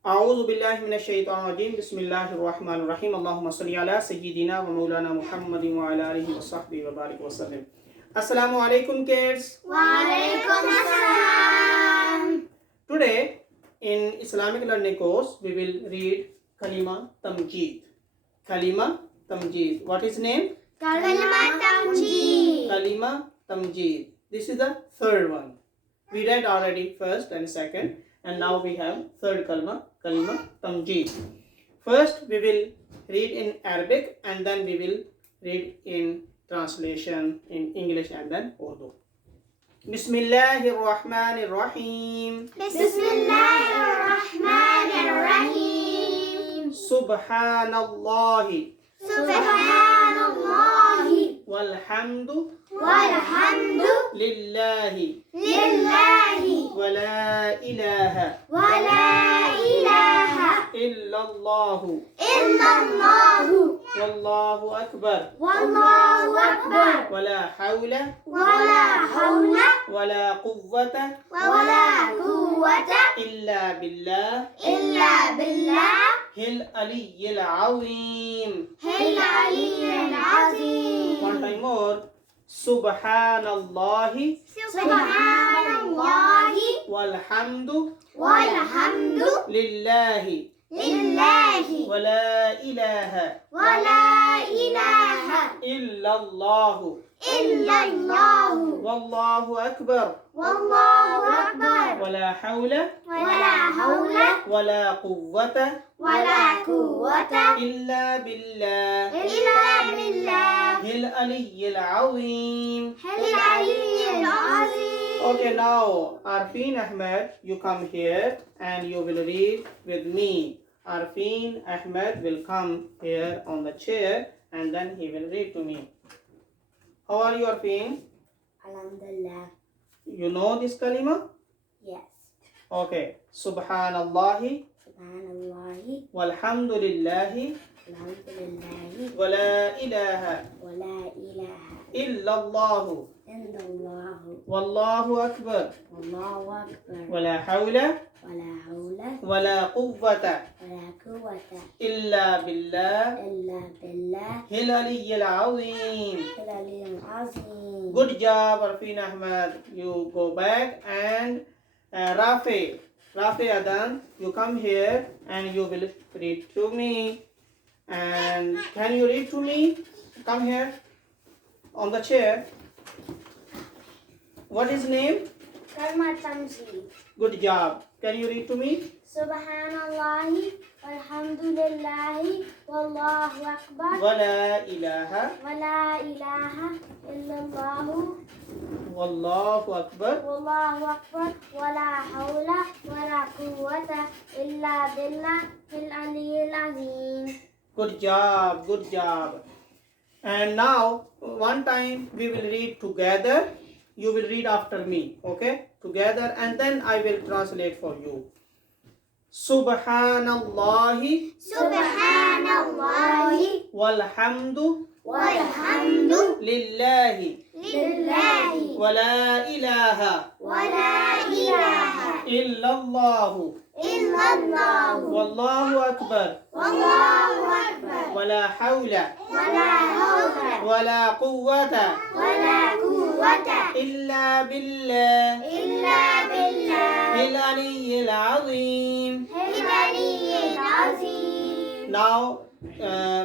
أعوذ بالله من الشيطان الرجيم بسم الله الرحمن الرحيم اللهم صل على سيدنا ومولانا محمد وعلى آله وصحبه وبارك وسلم. Assalamu alaikum kids. Walaikum assalam. Today in Islamic learning course we will read Kalimah Tamjeed. Kalimah Tamjeed. What is name? Kalimah Tamjeed. Kalimah Tamjeed. This is the third one. We read already first and second, and now we have third Kalimah Tamjeed. First we will read in Arabic and then we will read in translation in English and then Urdu. Bismillahir Rahmanir Rahim. Bismillahirrahmanirrahim. Subhanallahi Subhanallahi walhamdu walhamdu lillahi lillahi wa la ilaha wa la ilaha illallahu illallahu wallahu akbar wallahu akbar wa la hawla wa la hawla wa la quwwata wa la quwwata illa billah illa billah hil aliyyil azim. hil aliyyil azim. One time more. Subhanallahi Subhanallahi walhamdu walhamdu lillahi lillahi wa la ilaha wa la ilaha illallahu illallahu wallahu akbar wallahu akbar wa la hawla wa la hawla wa la quwwata wa la quwwata illa billah illa billah hil aliyyil azim. hil aliyyil azim. Okay, now Arfin Ahmed, you come here and you will read with me. Arfin Ahmed will come here on the chair and then he will read to me. How are you, Arfin? Alhamdulillah. You know this kalima? Yes. Okay. Subhanallahi Subhanallahi walhamdulillahi alhamdulillahi wa la ilaha wa la ilaha illallahu illallahu wallahu akbar wallahu akbar wa la hawla wa la hawla wa la quwwata wa la quwwata illa billah illa billah hil aliyyil azim. hil aliyyil azim. Good job, Arfin Ahmed. You go back and Rafi Adan, you come here and you will read to me. And can you read to me? Come here on the chair. What is name? Kalimah Tamjeed. Good job. Can you read to me? Subhanallahi walhamdulillahi wallahu akbar Wa la ilaha wa la ilaha illallahu wallahu akbar wallahu akbar wa la hawla wa la quwwata illa billah hil aliyyil azim. Good job. Good job. And now one time we will read together. You will read after me, okay? Together, and then I will translate for you. Subhanallahi Subhanallahi walhamdu walhamdu lillahi lillahi wa la ilaha wa la ilaha illallahu illallahu wallahu akbar wallahu akbar wa la hawla wa la hawla wa la quwwata wa la quwwata illa billah illa billah hil aliyyil azim. hil aliyyil azim. Now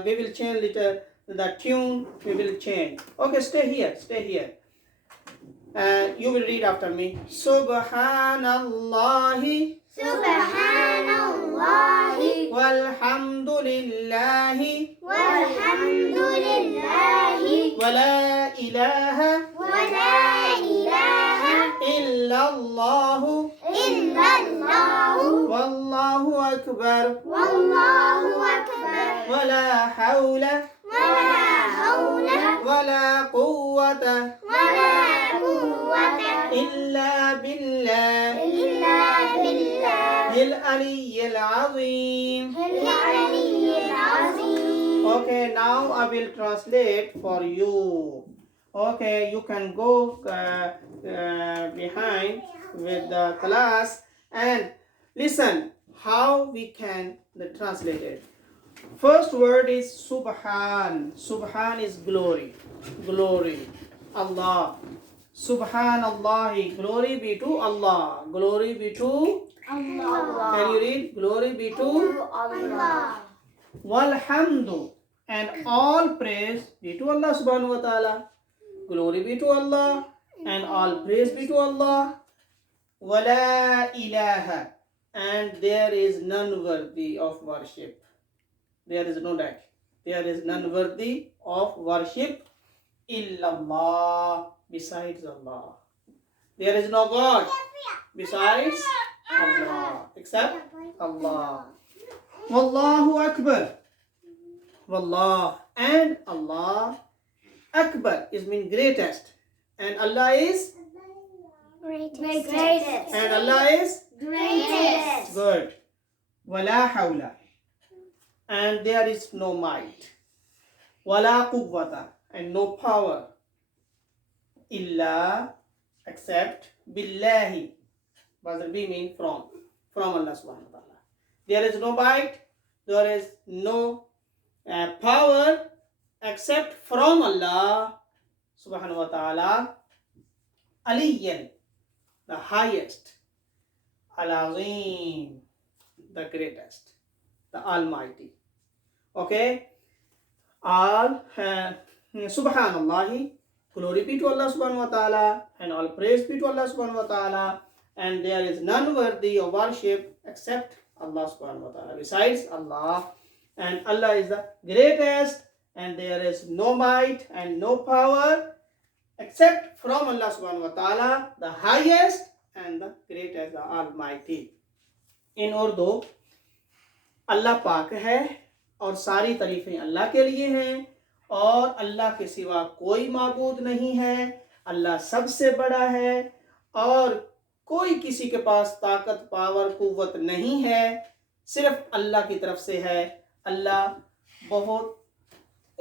we will change little the tune. We will change. Okay, stay here. Stay here. You will read after me. Subhanallahi Subhanallahi walhamdulillahi walhamdulillahi wa la ilaha wa la ilaha illallahu illallahu wallahu akbar wallahu akbar wa la hawla wa la hawla wa la quwwata wa la quwwata illa billah illa billah hil aliyyil azim. hil aliyyil azim. Okay, now I will translate for you. Okay, you can go behind with the class and listen how we can translate it. First word is Subhan. Subhan is glory. Glory. Allah. Subhanallah. Glory be to Allah. Glory be to Allah. Can you read? Glory be to Allah. Walhamdu. And all praise be to Allah subhanahu wa ta'ala. Glory be to Allah. And all praise be to Allah. Wala ilaha. And there is none worthy of worship. There is no doubt. There is none worthy of worship illallah, besides Allah. There is no God besides Allah, except Allah. Wallahu Akbar. Wallah, and Allah Akbar is mean greatest. And Allah is Greatest. and Allah is Greatest. good. Wala hawla. And there is no might. Wala quwwata. And no power. Illa, except billahi. Bazar bi mean from Allah subhanahu wa ta'ala. There is no might. There is no power except from Allah subhanahu wa ta'ala. Aliyan, the highest. Al-Azim, the greatest, the Almighty. Okay? Subhanallah, glory be to Allah subhanahu wa ta'ala, and all praise be to Allah subhanahu wa ta'ala, and there is none worthy of worship except Allah subhanahu wa ta'ala, besides Allah, and Allah is the greatest, and there is no might and no power except from Allah subhanahu wa ta'ala, the highest and the greatest, the Almighty. In Urdu, Allah पाक है और सारी तारीफें अल्लाह के लिए हैं और अल्लाह के सिवा कोई माबूद नहीं है, अल्लाह सबसे बड़ा है और कोई किसी के पास ताकत पावर कुव्वत नहीं है, सिर्फ अल्लाह की तरफ से है। अल्लाह बहुत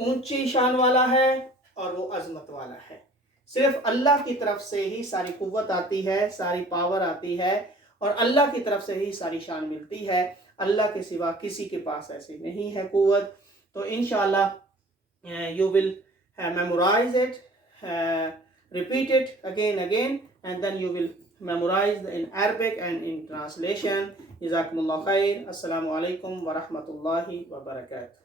ऊंची शान वाला है और वो अजमत वाला है। सिर्फ अल्लाह की तरफ से ही सारी कुव्वत आती है, सारी पावर आती है और अल्लाह की तरफ से ही सारी शान मिलती है। अल्लाह के सिवा किसी के पास ऐसी नहीं है कुव्वत। तो इंशाअल्लाह you will memorize it, repeat it again and then you will memorize in Arabic and in translation. Jazakumullah khair. Assalamu alaikum wa rahmatullahi wa barakatuh.